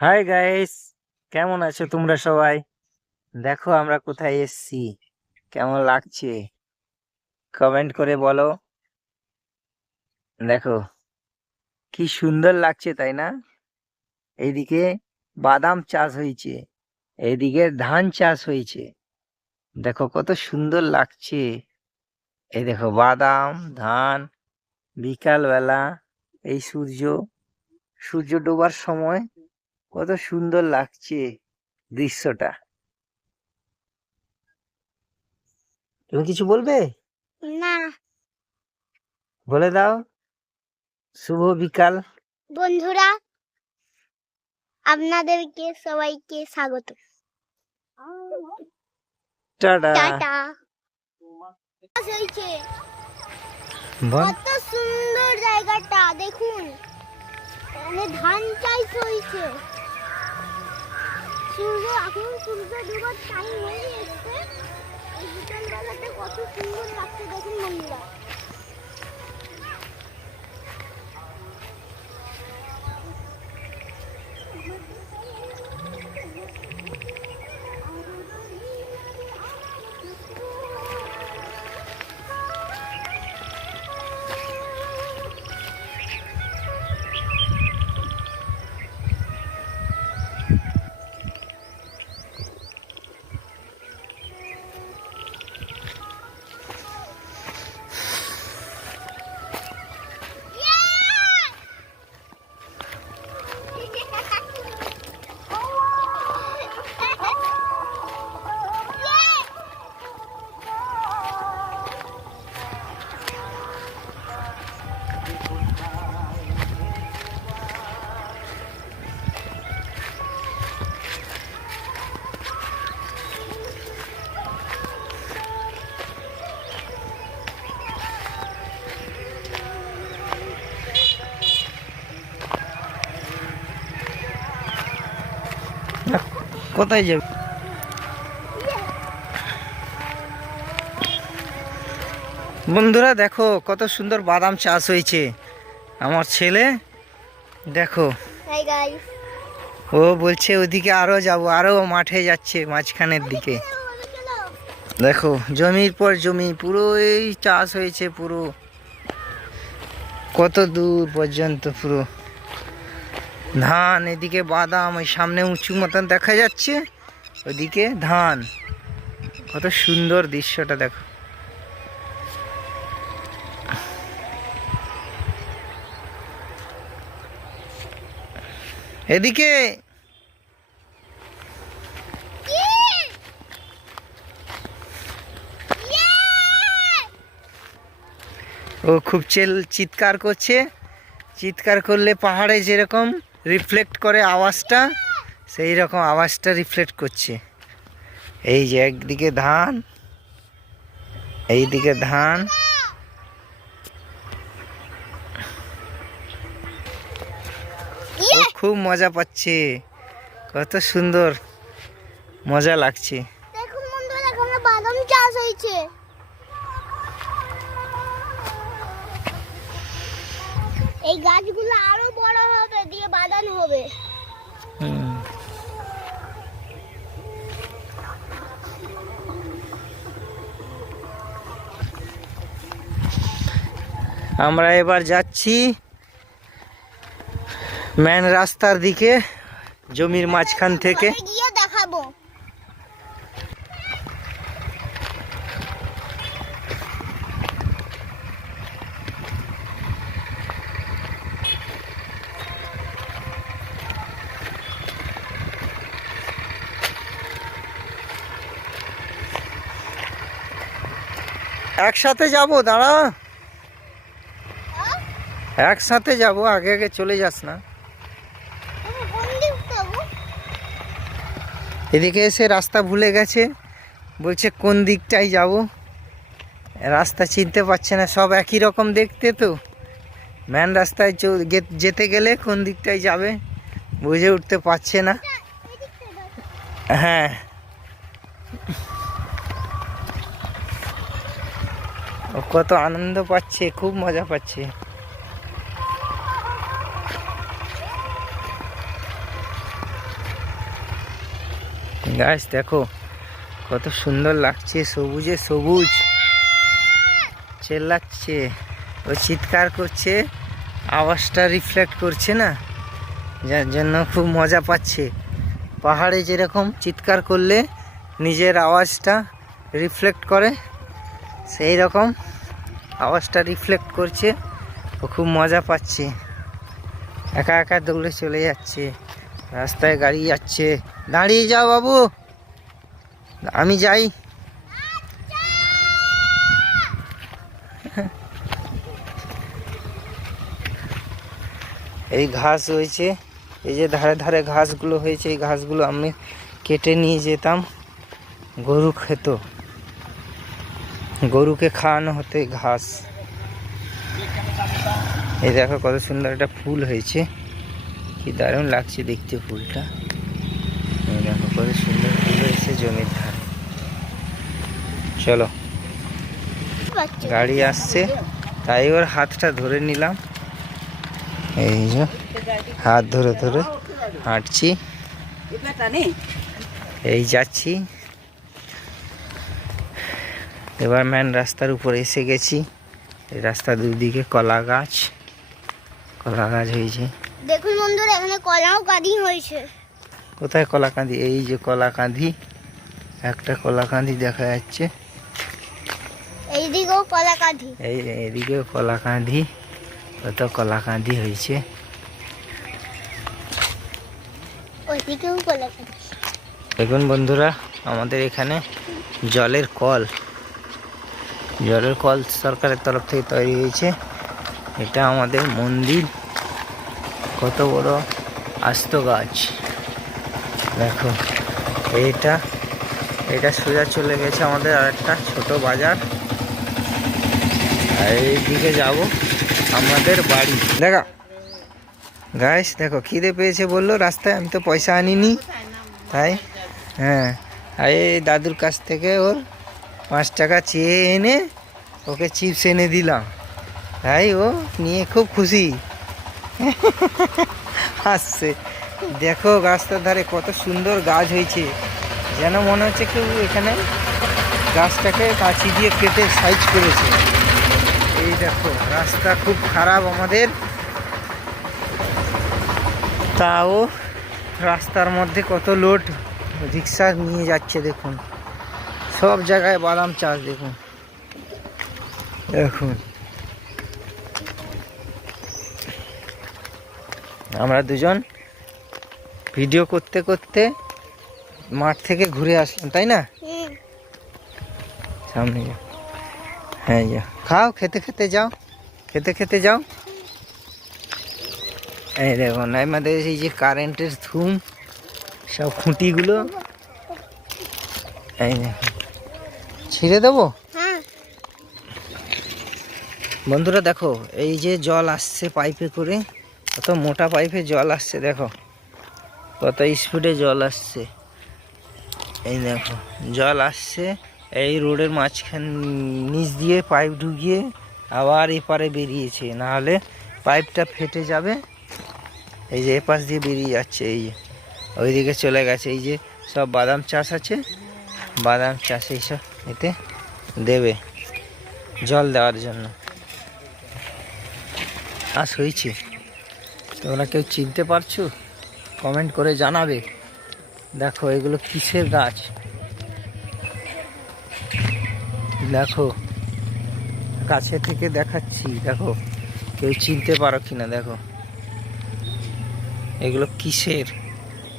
Hi guys, কেমন আছো তোমরা সবাই? দেখো আমরা কোথায় এসেছি, কেমন লাগছে কমেন্ট করে বলো। দেখো কি সুন্দর লাগছে, তাই না? এইদিকে বাদাম চাষ হয়েছে, এইদিকে ধান চাষ হয়েছে। দেখো কত সুন্দর লাগছে। এই দেখো বাদাম, ধান, বিকাল বেলা এই সূর্য সূর্য ডোবার সময় কত সুন্দর লাগছে দৃশ্যটা। তুমি কিছু বলবে? না। বলে দাও। শুভ বিকাল বন্ধুরা, আপনাদেরকে সবাইকে স্বাগত। টাটা। টাটা। কত সুন্দর জায়গাটা দেখুন, এখানে ধান চাষ হয়েছে। এখন সূর্য ডুবার টাইম হয়ে এসছে। এই বিকাল বেলাটা কত সুন্দর লাগছে দেখুন বন্ধুরা। কোথায় যাবে? বন্ধুরা দেখো কত সুন্দর বাদাম চাষ হয়েছে। আমার ছেলে দেখো, হাই গাইস। ও বলছে ওদিকে আরো যাব, আরো মাঠে যাচ্ছে মাঝখানের দিকে। দেখো জমির পর জমি পুরো এই চাষ হয়েছে, পুরো কত দূর পর্যন্ত পুরো ধান, এদিকে বাদাম, ওই সামনে উঁচু মতন দেখা যাচ্ছে, ওদিকে ধান। কত সুন্দর দৃশ্যটা দেখো। এদিকে ও খুব চিৎকার করছে। চিৎকার করলে পাহাড়ে যেরকম রিফ্লেক্ট করে আওয়াজটা, সেই রকম আওয়াজটা রিফ্লেক্ট করছে। এই যে একদিকে ধান, এইদিকে ধান। ও খুব মজা পাচ্ছে, কত সুন্দর মজা লাগছে। দেখুন বন্ধুরা, এখানে বাদাম চাষ হয়েছে। এই গাছগুলো আরো বড় হবে, দিয়ে বাদাম হবে। আমরা এবার যাচ্ছি মেন রাস্তার দিকে, জমির মাঝখান থেকে। গিয়ে দেখাবো। একসাথে যাব, দাঁড়া, একসাথে যাব, আগে আগে চলে যাস না। এদিকে এসে রাস্তা ভুলে গেছে, বলছে কোন দিকটাই যাব, রাস্তা চিনতে পারছে না। সব একই রকম দেখতে তো, মেন রাস্তায় যেতে গেলে কোন দিকটায় যাবে বুঝে উঠতে পারছে না। হ্যাঁ, ও কত আনন্দ পাচ্ছে, খুব মজা পাচ্ছে। গাছ দেখো কত সুন্দর লাগছে, সবুজে সবুজ, চেল্লাচ্ছে, ও চিৎকার করছে, আওয়াজটা রিফ্লেক্ট করছে না, যার জন্য খুব মজা পাচ্ছে। পাহাড়ে যেরকম চিৎকার করলে নিজের আওয়াজটা রিফ্লেক্ট করে, সেই রকম আওয়াজটা রিফ্লেক্ট করছে, ও খুব মজা পাচ্ছে। একা একা দৌড়ে চলে যাচ্ছে, রাস্তায় গাড়ি যাচ্ছে। দাঁড়িয়ে যাও বাবু, আমি যাই। এই ঘাস হয়েছে, এই যে ধারে ধারে ঘাসগুলো হয়েছে, এই ঘাসগুলো আমি কেটে নিয়ে যেতাম, গরু খেত, গরুকে খাওয়ানো হতো এই ঘাস। এই দেখো কত সুন্দর একটা ফুল হয়েছে, কি দারুণ লাগছে দেখতে ফুলটা। এই দেখো কত সুন্দর ফুল হয়েছে জমির ধারে। চলো, গাড়ি আসছে তাই ওর হাতটা ধরে নিলাম, এই যে হাত ধরে ধরে হাঁটছি, এই যাচ্ছি। এবার মেন রাস্তার উপরে এসে গেছি। এই রাস্তার দুদিকে কলা গাছ, কলা গাছ হয়েছে। দেখুন বন্ধুরা, এখানে কলাও কাঁদি হয়েছে। কোথায় কলাকাঁদি? এই যে কলাকাঁদি, একটা কলাকাঁদি দেখা যাচ্ছে। এইদিকেও কলা কাঁদি, এদিকেও কলাকাঁদি, কত কলাকাঁদি হয়েছে। ওইদিকেও কলা কাঁদি। দেখুন বন্ধুরা, আমাদের এখানে জলের কল, জলের কল সরকারের তরফ থেকে তৈরি হয়েছে। এটা আমাদের মন্দির, কত বড় আস্ত গাছ দেখো। এটা এটা সোজা চলে গেছে আমাদের আরেকটা ছোট বাজার, আর এইদিকে যাব আমাদের বাড়ি। দেখো গাইস, দেখো খিদে পেয়েছে বললো রাস্তায়, আমি তো পয়সা আনিনি তাই। হ্যাঁ, আর এই দাদুর কাছ থেকে ওর 5 টাকা চেয়ে এনে ওকে চিপস এনে দিলাম, তাই ও নিয়ে খুব খুশি হাসছে। দেখো রাস্তার ধারে কত সুন্দর গাছ হয়েছে, যেন মনে হচ্ছে কেউ এখানে গাছটাকে কাঁচি দিয়ে কেটে সাইজ করেছে। এই দেখো রাস্তা খুব খারাপ আমাদের, তাও রাস্তার মধ্যে কত লোড রিক্সা নিয়ে যাচ্ছে। দেখুন সব জায়গায় বাদাম চাষ, দেখুন দেখুন। আমরা দুজন ভিডিও করতে করতে মাঠ থেকে ঘুরে আসলাম, তাই না? সামনে যাও, হ্যাঁ যাও, খাও, খেতে খেতে যাও, খেতে খেতে যাও। এই দেখুন আমাদের এই যে কারেন্টের থুম, সব খুঁটিগুলো এই দেখুন, ছিঁড়ে দেবো। বন্ধুরা দেখো, এই যে জল আসছে পাইপে করে, কত মোটা পাইপে জল আসছে, দেখো কত স্পিডে জল আসছে। এই দেখো জল আসছে, এই রোডের মাঝখান নিচ দিয়ে পাইপ ঢুকিয়ে আবার এপারে বেরিয়েছে, নাহলে পাইপটা ফেটে যাবে। এই যে এপাশ দিয়ে বেরিয়ে যাচ্ছে, এই যে ওইদিকে চলে গেছে। এই যে সব বাদাম চাষ আছে, বাদাম চাষ এইসব এতে দেবে জল দেওয়ার জন্য। চাষ হয়েছে, তোমরা কেউ চিনতে পারছো? কমেন্ট করে জানাবে। দেখো এগুলো কিসের গাছ, দেখো কাছে থেকে দেখাচ্ছি, দেখো কেউ চিনতে পারো কিনা। দেখো এগুলো কিসের,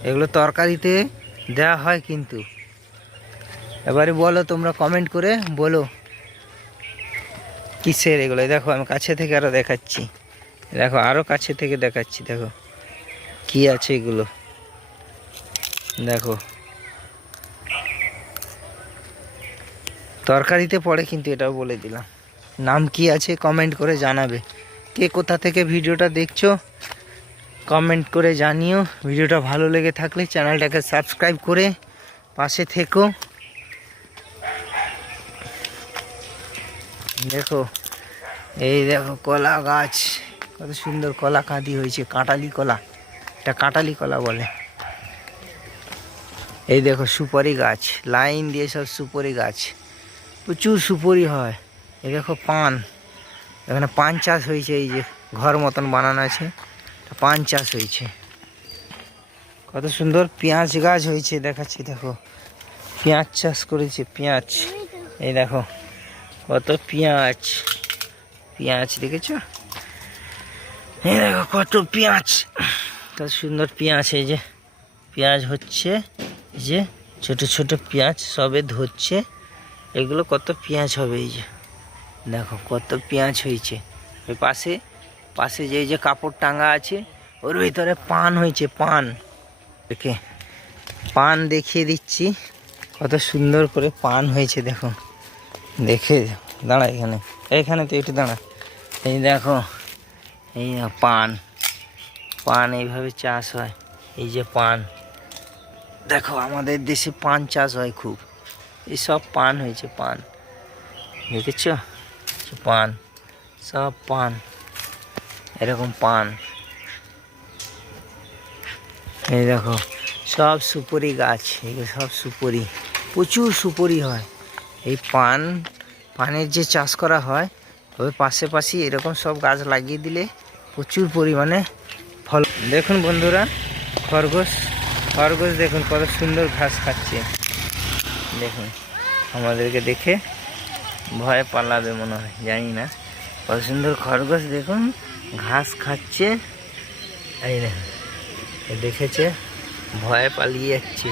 এগুলো তরকারিতে দেওয়া হয় কিন্তু। এবারে বলো তোমরা, কমেন্ট করে বলো কিসের এগুলো। দেখো আমি কাছে থেকে আরো দেখাচ্ছি, দেখো আরো কাছে থেকে দেখাচ্ছি, দেখো কি আছে এগুলো, দেখো তরকারিতে পড়ে কিন্তু, এটাও বলে দিলাম। নাম কি আছে কমেন্ট করে জানাবে। কে কোথা থেকে ভিডিওটা দেখছো কমেন্ট করে জানিও। ভিডিওটা ভালো লেগে থাকলে চ্যানেলটাকে সাবস্ক্রাইব করে পাশে থেকো। দেখো এই দেখো কলা গাছ, কত সুন্দর কলা কাঁদি হয়েছে, কাঁটালি কলা, এটা কাঁটালি কলা বলে। এই দেখো সুপারি গাছ, লাইন দিয়ে সব সুপারি গাছ, প্রচুর সুপারি হয়। এই দেখো পান, এখানে পান চাষ হয়েছে, এই যে ঘর মতন বানানো আছে, পান চাষ হয়েছে। কত সুন্দর পেঁয়াজ গাছ হয়েছে দেখাচ্ছি, দেখো পেঁয়াজ চাষ করেছে, পেঁয়াজ। এই দেখো কত পেঁয়াজ, পেঁয়াজ দেখেছো? এই দেখো কত পেঁয়াজ, কত সুন্দর পেঁয়াজ। এই যে পেঁয়াজ হচ্ছে, এই যে ছোট ছোট পেঁয়াজ সবে ধরছে, এগুলো কত পেঁয়াজ হবে। এই যে দেখো কত পেঁয়াজ হয়েছে। ওই পাশে পাশে যে এই যে কাপড় টাঙ্গা আছে, ওর ভিতরে পান হয়েছে, পান। দেখে পান দেখিয়ে দিচ্ছি, কত সুন্দর করে পান হয়েছে দেখো। দেখে দাঁড়া, এখানে এখানে তো একটু দাঁড়া। এই দেখো, এই পান, পান এইভাবে চাষ হয়। এই যে পান, দেখো আমাদের দেশে পান চাষ হয় খুব। এই সব পান হয়েছে, পান দেখেছ? পান, সব পান, এরকম পান। এই দেখো সব সুপারি গাছ, এগুলো সব সুপারি, প্রচুর সুপারি হয়। এই পান, পানের যে চাষ করা হয়, ওই পাশে পাশে এরকম সব গাছ লাগিয়ে দিলে প্রচুর পরিমাণে ফল। দেখুন বন্ধুরা, খরগোশ, খরগোশ দেখুন কত সুন্দর ঘাস খাচ্ছে। দেখুন আমাদেরকে দেখে ভয় পালাবে মনে হয়, জানি না। কত সুন্দর খরগোশ দেখুন ঘাস খাচ্ছে। এই দেখুন, দেখেছে, ভয়ে পালিয়ে যাচ্ছে।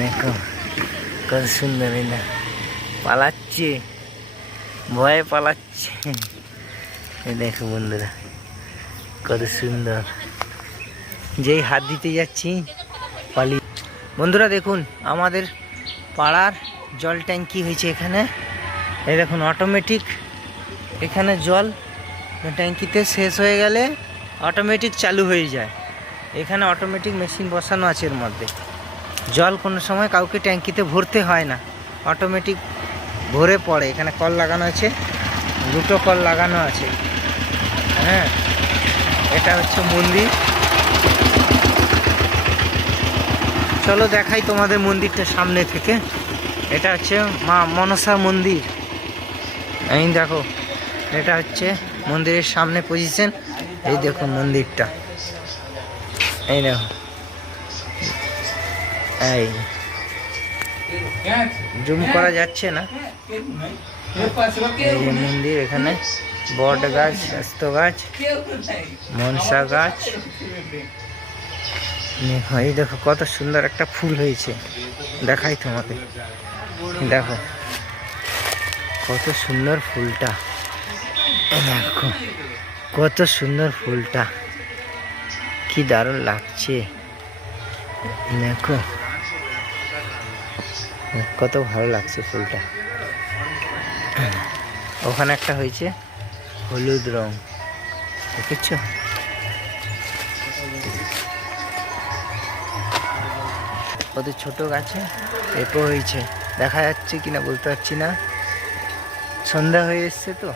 দেখো কত সুন্দর, এই না পালাচ্ছে, ভয়ে পালাচ্ছে। এই দেখো বন্ধুরা কত সুন্দর, যেই হাত দিতে যাচ্ছি পালি। বন্ধুরা দেখুন আমাদের পাড়ার জল ট্যাঙ্কি হয়েছে এখানে। এই দেখুন অটোমেটিক, এখানে জল ট্যাঙ্কিতে শেষ হয়ে গেলে অটোমেটিক চালু হয়ে যায়। এখানে অটোমেটিক মেশিন বসানো আছে, এর মধ্যে জল কোনো সময় কাউকে ট্যাঙ্কিতে ভরতে হয় না, অটোমেটিক ভরে পড়ে। এখানে কল লাগানো আছে, দুটো কল লাগানো আছে। হ্যাঁ, এটা হচ্ছে মন্দির। চলো দেখাই তোমাদের মন্দিরটা সামনে থেকে। এটা হচ্ছে মা মনসা মন্দির। এই দেখো, এটা হচ্ছে মন্দিরের সামনে পজিশন। এই দেখো মন্দিরটা, এই দেখো, এই জুম করা যাচ্ছে না। এই যে মন্দির, এখানে বট গাছ, স্বাস্থ গাছ, মনসা গাছ। এই দেখো কত সুন্দর একটা ফুল হয়েছে, দেখাই তোমাকে। দেখো কত সুন্দর ফুলটা, দেখো কত সুন্দর ফুলটা, কি দারুণ লাগছে। দেখো কত ভালো লাগছে ফুলটা। ওখানে একটা হয়েছে হলুদ রং, দেখেছ? কত ছোট গাছে পেঁপে হয়েছে, দেখা যাচ্ছে কিনা বলতে পারছি না, সন্ধ্যা হয়ে এসছে তো।